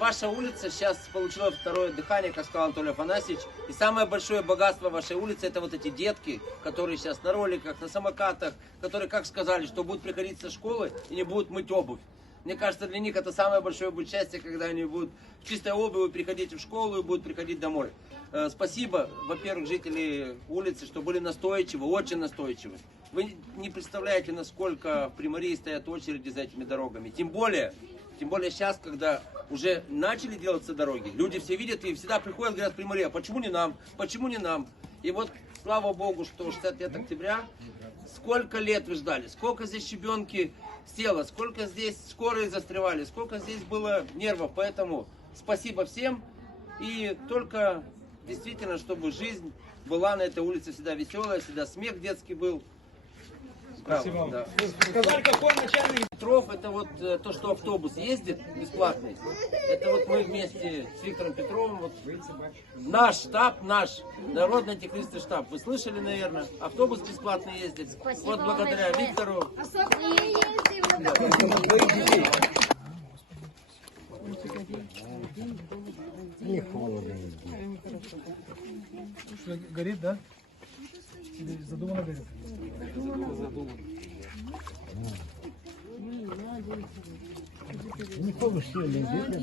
ваша улица сейчас получила второе дыхание, как сказал Анатолий Афанасьевич. И самое большое богатство вашей улицы — это вот эти детки, которые сейчас на роликах, на самокатах, которые, как сказали, что будут приходить со школы и не будут мыть обувь. Мне кажется, для них это самое большое будет счастье, когда они будут в чистой обуви приходить в школу и будут приходить домой. Спасибо, во-первых, жители улицы, что были настойчивы, очень настойчивы. Вы не представляете, насколько в Приморье стоят очереди за этими дорогами. Тем более сейчас, когда уже начали делаться дороги, люди все видят и всегда приходят, говорят: Приморье, а почему не нам? Почему не нам? И вот, слава Богу, что 65 октября, сколько лет вы ждали, сколько здесь щебенки село, сколько здесь скорые застревали, сколько здесь было нервов. Поэтому спасибо всем. И только действительно, чтобы жизнь была на этой улице всегда веселая, всегда смех детский был. Спасибо. Да. Сказали, какой начальник. Петров — это вот то, что автобус ездит бесплатный. Это вот мы вместе с Виктором Петровым, вот, наш штаб, наш народный антикризисный штаб. Вы слышали, наверное, автобус бесплатный ездит. Спасибо Вот благодаря большое. Виктору. Не холодно. Что, горит, да? Или задумано горит? Не холодно, не видно.